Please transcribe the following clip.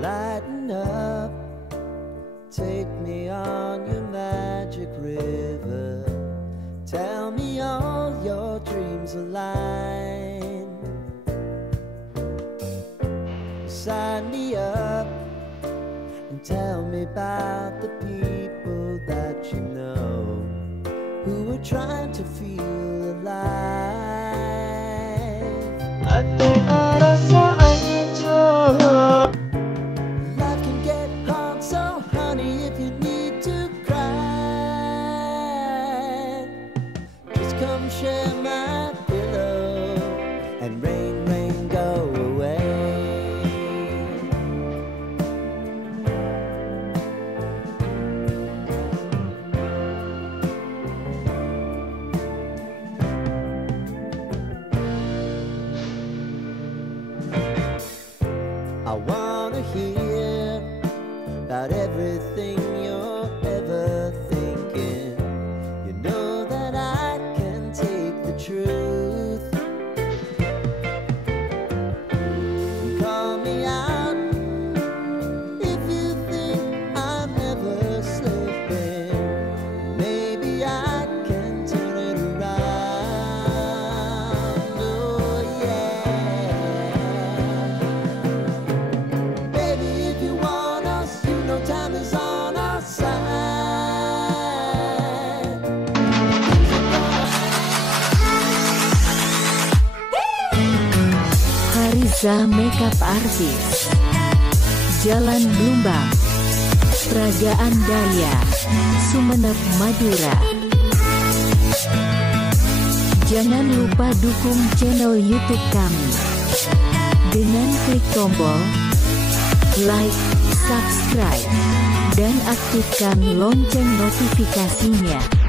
Lighten up, take me on your magic river. Tell me all your dreams align. Sign me up and tell me about the people that you know who are trying to feel alive. Andai rasa angin jauh. Life can get hard, so honey, if you need to cry, just come share my pillow and rain, rain, go away. I wanna hear about everything you're ever thinking. You know that I can take the truth. Call me out if you think I'm never slipping. Maybe I can turn it around. Oh yeah. Baby, if you want us, you know time is on our side. KHARIEZA Makeup Artist, Jl.Blumbang, Pragaan Daya, Sumenep Madura. Jangan lupa dukung channel YouTube kami dengan klik tombol like, subscribe, dan aktifkan lonceng notifikasinya.